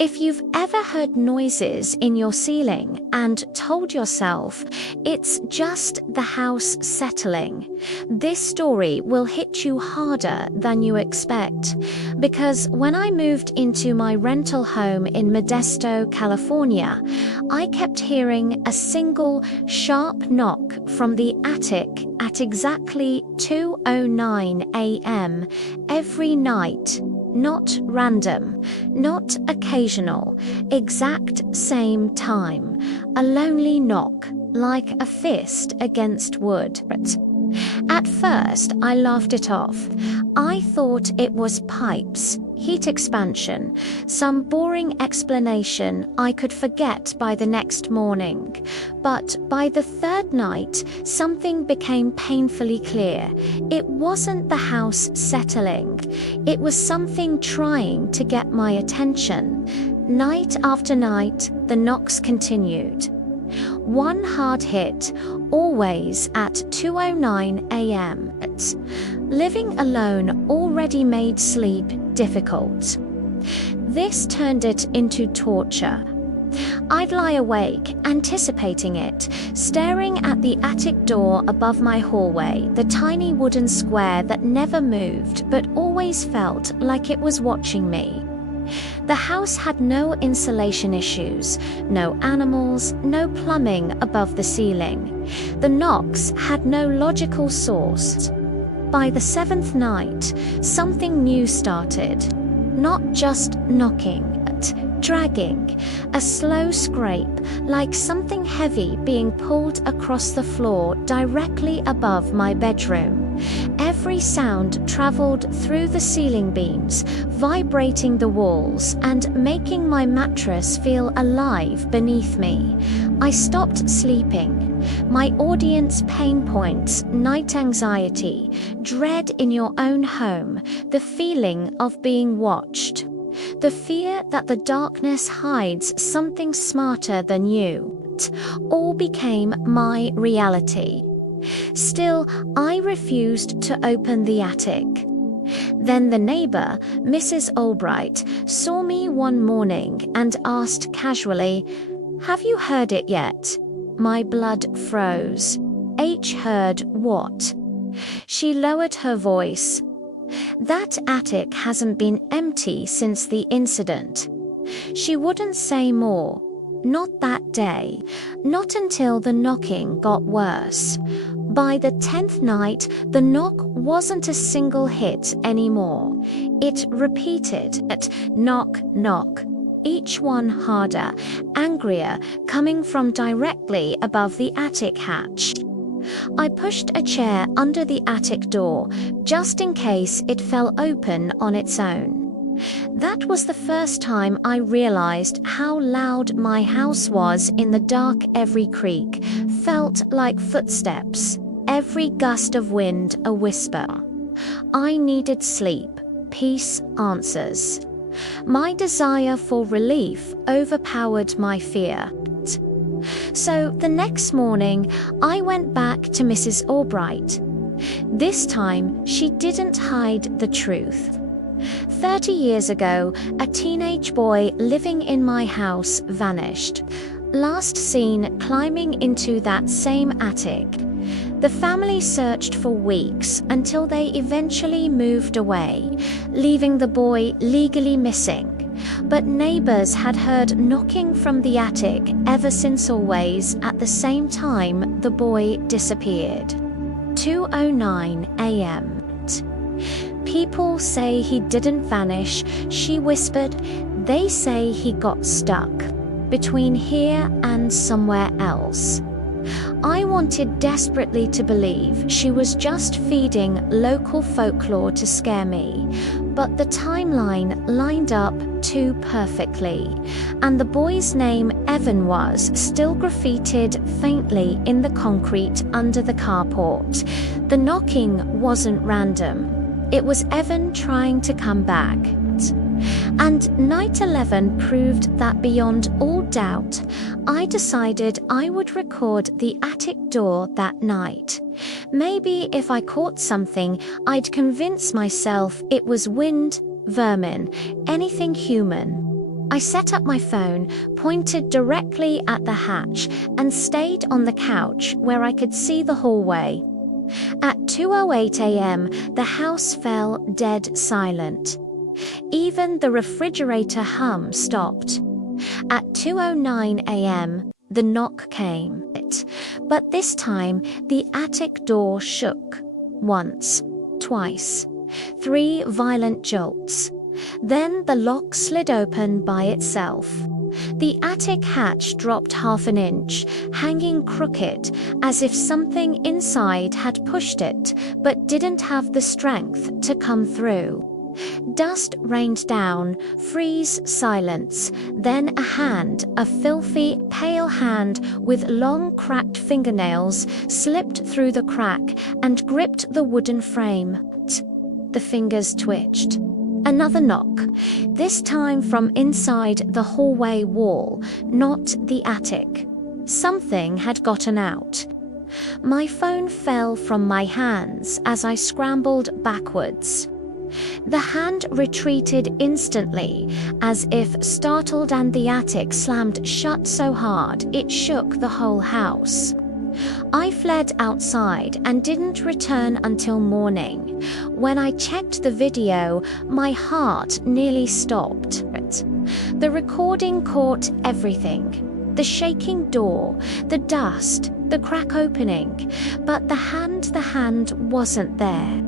If you've ever heard noises in your ceiling and told yourself it's just the house settling, this story will hit you harder than you expect. Because when I moved into my rental home in Modesto, California, I kept hearing a single sharp knock from the attic at exactly 2:09 a.m. every night. Not random, not occasional, exact same time. A lonely knock, like a fist against wood. At first, I laughed it off. I thought it was pipes, heat expansion, some boring explanation I could forget by the next morning. But by the third night, something became painfully clear. It wasn't the house settling. It was something trying to get my attention. Night after night, the knocks continued. One hard hit, always at 2:09 a.m. Living alone already made sleep difficult. This turned it into torture. I'd lie awake, anticipating it, staring at the attic door above my hallway, the tiny wooden square that never moved but always felt like it was watching me. The house had no insulation issues, no animals, no plumbing above the ceiling. The knocks had no logical source. By the seventh night, something new started. Not just knocking, but dragging. A slow scrape, like something heavy being pulled across the floor directly above my bedroom. Every sound traveled through the ceiling beams, vibrating the walls and making my mattress feel alive beneath me. I stopped sleeping. My audience pain points, night anxiety, dread in your own home, the feeling of being watched. The fear that the darkness hides something smarter than you. All became my reality. Still, I refused to open the attic. Then the neighbor, Mrs. Albright, saw me one morning and asked casually, "Have you heard it yet?" My blood froze. Heard what? She lowered her voice. That attic hasn't been empty since the incident. She wouldn't say more. Not that day. Not until the knocking got worse. By the 10th night, the knock wasn't a single hit anymore. It repeated at knock, knock. Each one harder, angrier, coming from directly above the attic hatch. I pushed a chair under the attic door, just in case it fell open on its own. That was the first time I realized how loud my house was in the dark. Every creak felt like footsteps, every gust of wind a whisper. I needed sleep, peace, answers. My desire for relief overpowered my fear. So the next morning, I went back to Mrs. Albright. This time, she didn't hide the truth. 30 years ago, a teenage boy living in my house vanished. Last seen climbing into that same attic. The family searched for weeks until they eventually moved away, leaving the boy legally missing. But neighbors had heard knocking from the attic ever since, always at the same time the boy disappeared. 2:09 a.m. People say he didn't vanish, she whispered. They say he got stuck between here and somewhere else. I wanted desperately to believe she was just feeding local folklore to scare me, but the timeline lined up too perfectly, and the boy's name, Evan, was still graffitied faintly in the concrete under the carport. The knocking wasn't random. It was Evan trying to come back. And night 11 proved that beyond all doubt. I decided I would record the attic door that night. Maybe if I caught something, I'd convince myself it was wind, vermin, anything human. I set up my phone, pointed directly at the hatch, and stayed on the couch where I could see the hallway. At 2:08 a.m., the house fell dead silent. Even the refrigerator hum stopped. At 2:09 a.m., the knock came. But this time, the attic door shook. Once, twice, 3 violent jolts. Then the lock slid open by itself. The attic hatch dropped half an inch, hanging crooked, as if something inside had pushed it, but didn't have the strength to come through. Dust rained down, freeze, silence, then a hand, a filthy, pale hand with long cracked fingernails, slipped through the crack and gripped the wooden frame. The fingers twitched. Another knock, this time from inside the hallway wall, not the attic. Something had gotten out. My phone fell from my hands as I scrambled backwards. The hand retreated instantly, as if startled, and the attic slammed shut so hard it shook the whole house. I fled outside and didn't return until morning. When I checked the video, my heart nearly stopped. The recording caught everything: the shaking door, the dust, the crack opening, but the hand wasn't there.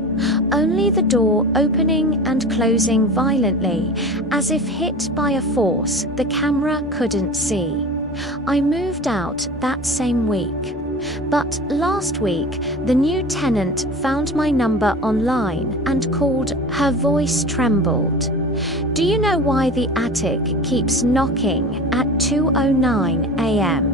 Only the door opening and closing violently, as if hit by a force the camera couldn't see. I moved out that same week. But last week, the new tenant found my number online and called. Her voice trembled. Do you know why the attic keeps knocking at 2:09 a.m.?